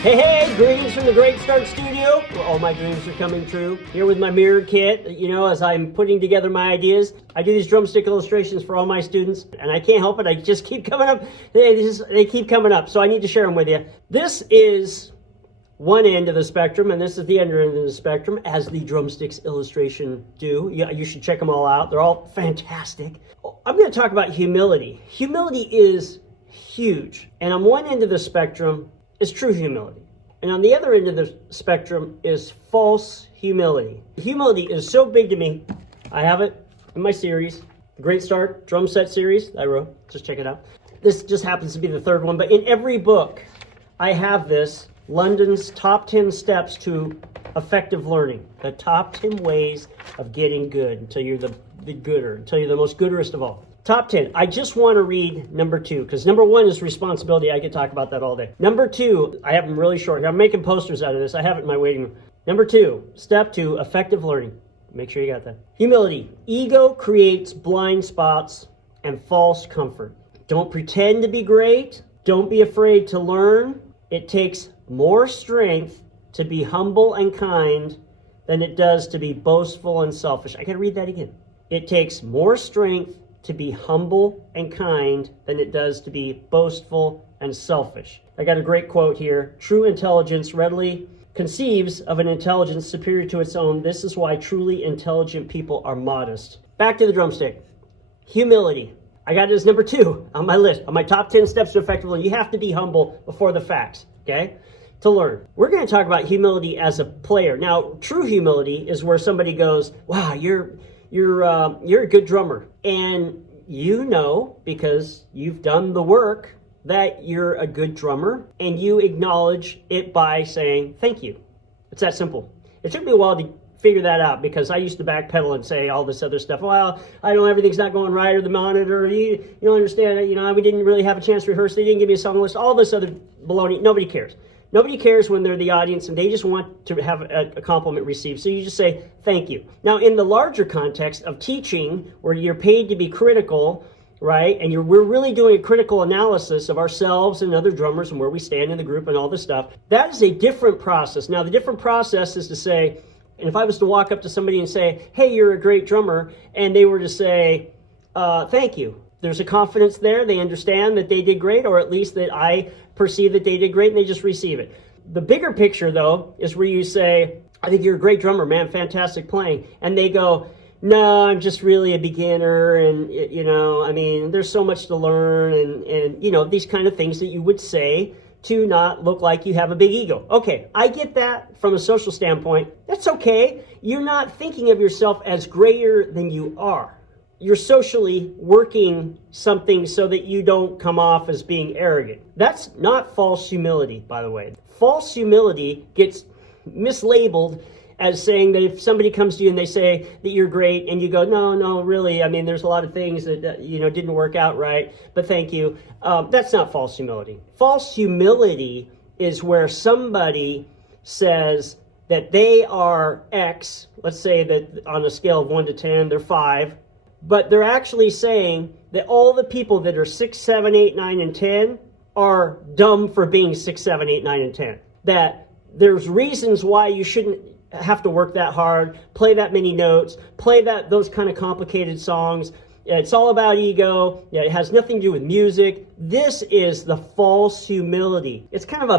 Hey, greetings from the Great Start Studio, where all my dreams are coming true. Here with my mirror kit, as I'm putting together my ideas. I do these drumstick illustrations for all my students, and I can't help it. I just keep coming up. They keep coming up, so I need to share them with you. This is one end of the spectrum, and this is the other end of the spectrum, as the drumsticks illustration do. You should check them all out. They're all fantastic. I'm going to talk about humility. Humility is huge, and on one end of the spectrum is true humility. And on the other end of the spectrum is false humility. Humility is so big to me. I have it in my series, the Great Start Drum Set series I wrote. Just check it out. This just happens to be the third one, but in every book I have this, London's Top 10 Steps to Effective Learning. The top 10 ways of getting good until you're the gooder, until you're the most gooderest of all. Top 10. I just want to read number 2, because number 1 is responsibility. I could talk about that all day. Number 2, I have them really short. I'm making posters out of this. I have it in my waiting room. Number 2, step 2, effective learning. Make sure you got that. Humility. Ego creates blind spots and false comfort. Don't pretend to be great. Don't be afraid to learn. It takes more strength to be humble and kind than it does to be boastful and selfish. I got to read that again. It takes more strength to be humble and kind than it does to be boastful and selfish. I got a great quote here. True intelligence readily conceives of an intelligence superior to its own. This is why truly intelligent people are modest. Back to the drumstick. Humility. I got it as number 2 on my list, on my top 10 steps to effective learning. You have to be humble before the facts, okay? To learn. We're going to talk about humility as a player. Now, true humility is where somebody goes, wow, you're a good drummer, and you know, because you've done the work, that you're a good drummer, and you acknowledge it by saying thank you. It's that simple. It took me a while to figure that out, because I used to backpedal and say all this other stuff. Well, I know everything's not going right, or the monitor, you don't understand it, we didn't really have a chance to rehearse, they didn't give me a song list, all this other baloney. Nobody cares. Nobody cares when they're the audience and they just want to have a compliment received. So you just say, thank you. Now, in the larger context of teaching, where you're paid to be critical, right? And we're really doing a critical analysis of ourselves and other drummers and where we stand in the group and all this stuff. That is a different process. Now, the different process is to say, and if I was to walk up to somebody and say, hey, you're a great drummer, and they were to say, thank you. There's a confidence there. They understand that they did great, or at least that I perceive that they did great, and they just receive it. The bigger picture, though, is where you say, I think you're a great drummer, man, fantastic playing. And they go, no, I'm just really a beginner, and, there's so much to learn, and these kind of things that you would say to not look like you have a big ego. Okay, I get that from a social standpoint. That's okay. You're not thinking of yourself as greater than you are. You're socially working something so that you don't come off as being arrogant. That's not false humility, by the way. False humility gets mislabeled as saying that if somebody comes to you and they say that you're great, and you go, no, really, there's a lot of things that, didn't work out right, but thank you. That's not false humility. False humility is where somebody says that they are X, let's say that on a scale of 1 to 10, they're 5, but they're actually saying that all the people that are 6, 7, 8, 9, and 10 are dumb for being 6, 7, 8, 9, and 10. That there's reasons why you shouldn't have to work that hard, play that many notes, play those kind of complicated songs. It's all about ego. It has nothing to do with music. This is the false humility. It's kind of a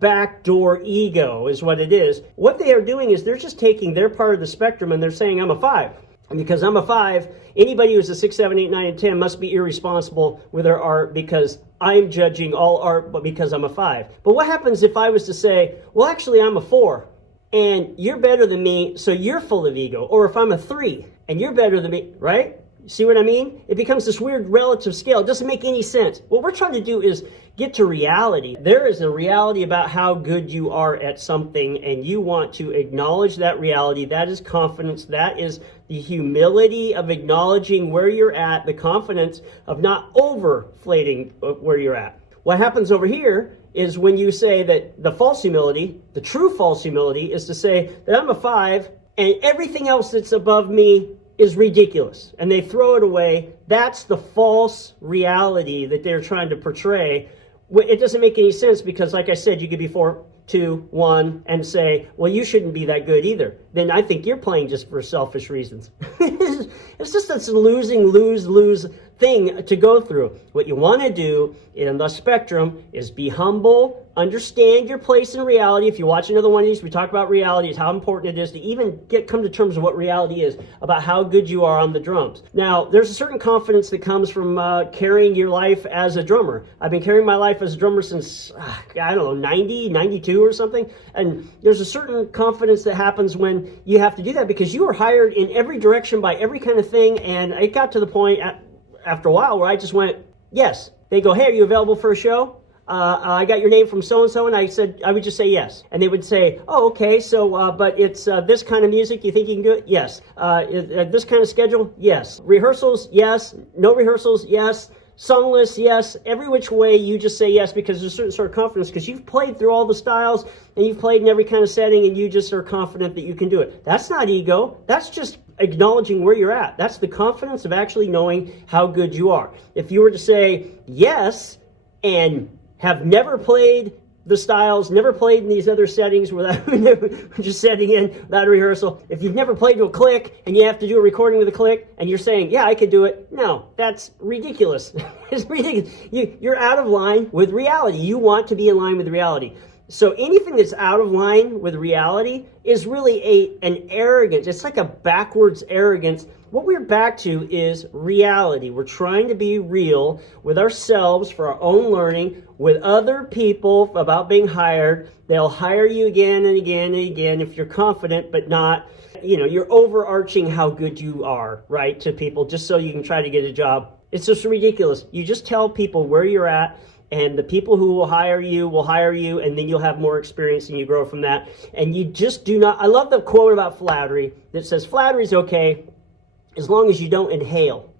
backdoor ego is what it is. What they are doing is they're just taking their part of the spectrum and they're saying, I'm a 5. And because I'm a 5, anybody who's a 6, 7, 8, 9, and 10 must be irresponsible with their art, because I'm judging all art but because I'm a 5. But what happens if I was to say, well, actually, I'm a 4, and you're better than me, so you're full of ego? Or if I'm a 3, and you're better than me, right? See what I mean? It becomes this weird relative scale. It doesn't make any sense. What we're trying to do is get to reality. There is a reality about how good you are at something, and you want to acknowledge that reality. That is confidence. That is the humility of acknowledging where you're at, the confidence of not overflating where you're at. What happens over here is when you say that the false humility, the true false humility, is to say that I'm a 5 and everything else that's above me is ridiculous, and they throw it away. That's the false reality that they're trying to portray, it doesn't make any sense because, like I said, you could be 4, 2, 1 and say, well, you shouldn't be that good either. Then I think you're playing just for selfish reasons. It's just this lose thing to go through. What you want to do in the spectrum is be humble, understand your place in reality. If you watch another one of these, we talk about reality, is how important it is to even come to terms with what reality is, about how good you are on the drums. Now, there's a certain confidence that comes from carrying your life as a drummer. I've been carrying my life as a drummer since, I don't know, 90, 92 or something. And there's a certain confidence that happens when you have to do that because you are hired in every direction by every kind of thing. And it got to the point after a while where I just went, yes. They go, hey, are you available for a show? I got your name from so-and-so, and I would just say yes. And they would say, oh, okay, so, but it's this kind of music, you think you can do it? Yes. This kind of schedule? Yes. Rehearsals? Yes. No rehearsals? Yes. Song lists? Yes. Every which way you just say yes because there's a certain sort of confidence because you've played through all the styles and you've played in every kind of setting and you just are confident that you can do it. That's not ego. That's just acknowledging where you're at. That's the confidence of actually knowing how good you are. If you were to say yes and have never played the styles, never played in these other settings without just setting in without a rehearsal. If you've never played to a click and you have to do a recording with a click and you're saying, yeah, I could do it. No, that's ridiculous. It's ridiculous. You're out of line with reality. You want to be in line with reality. So anything that's out of line with reality is really an arrogance. It's like a backwards arrogance. What we're back to is reality. We're trying to be real with ourselves for our own learning, with other people about being hired. They'll hire you again and again and again if you're confident, but not, you're overarching how good you are, right, to people just so you can try to get a job. It's just ridiculous. You just tell people where you're at, and the people who will hire you, and then you'll have more experience and you grow from that. And you just do not, I love the quote about flattery that says, flattery is okay as long as you don't inhale.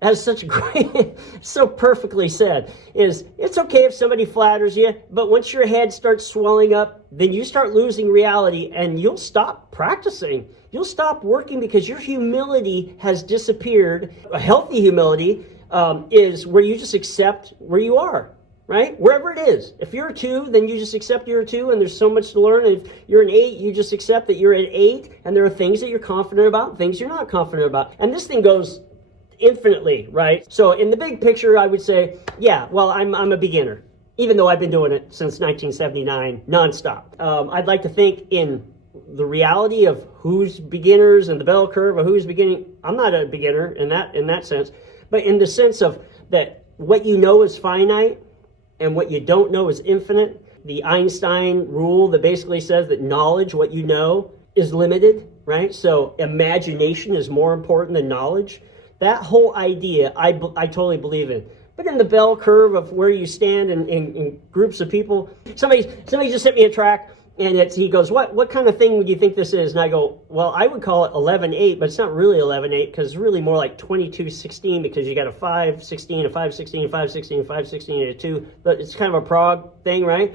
That's such a great, so perfectly said, it's okay if somebody flatters you, but once your head starts swelling up, then you start losing reality and you'll stop practicing. You'll stop working because your humility has disappeared. A healthy humility is where you just accept where you are. Right? Wherever it is. If you're a 2, then you just accept you're a 2 and there's so much to learn. If you're an 8, you just accept that you're an 8 and there are things that you're confident about, things you're not confident about. And this thing goes infinitely, right? So in the big picture, I would say, yeah, well, I'm a beginner, even though I've been doing it since 1979, nonstop. I'd like to think in the reality of who's beginners and the bell curve of who's beginning. I'm not a beginner in that sense, but in the sense of that what you know is finite, and what you don't know is infinite. The Einstein rule that basically says that knowledge, what you know, is limited, right? So imagination is more important than knowledge. That whole idea, I totally believe in. But in the bell curve of where you stand in groups of people, somebody just sent me a track, and he goes, what kind of thing would you think this is? And I go, well, I would call it 11/8, but it's not really 11/8 because it's really more like 22/16 because you got a 5/16, a 5/16, a 5/16, a 5/16, and a 2. But it's kind of a prog thing, right?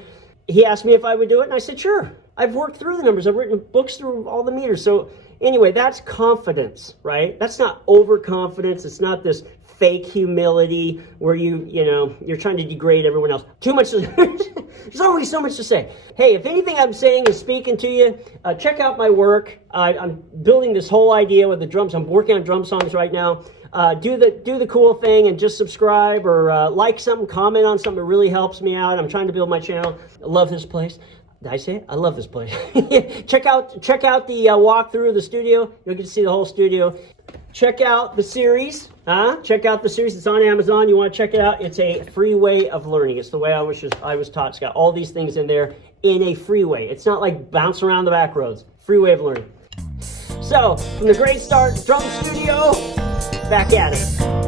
He asked me if I would do it, and I said, sure. I've worked through the numbers. I've written books through all the meters. So anyway, that's confidence, right? That's not overconfidence. It's not this fake humility where you're trying to degrade everyone else. Too much. There's always so much to say. Hey, if anything I'm saying is speaking to you, check out my work. I'm building this whole idea with the drums. I'm working on drum songs right now. Do the cool thing and just subscribe or like something, comment on something that really helps me out. I'm trying to build my channel. I love this place. Did I say it? I love this place. Check out the walkthrough of the studio. You'll get to see the whole studio. Check out the series. Check out the series. It's on Amazon. You want to check it out. It's a free way of learning. It's the way I was taught. It's got all these things in there in a free way. It's not like bounce around the back roads. Free way of learning. So, from the Great Start Drum Studio, back at it.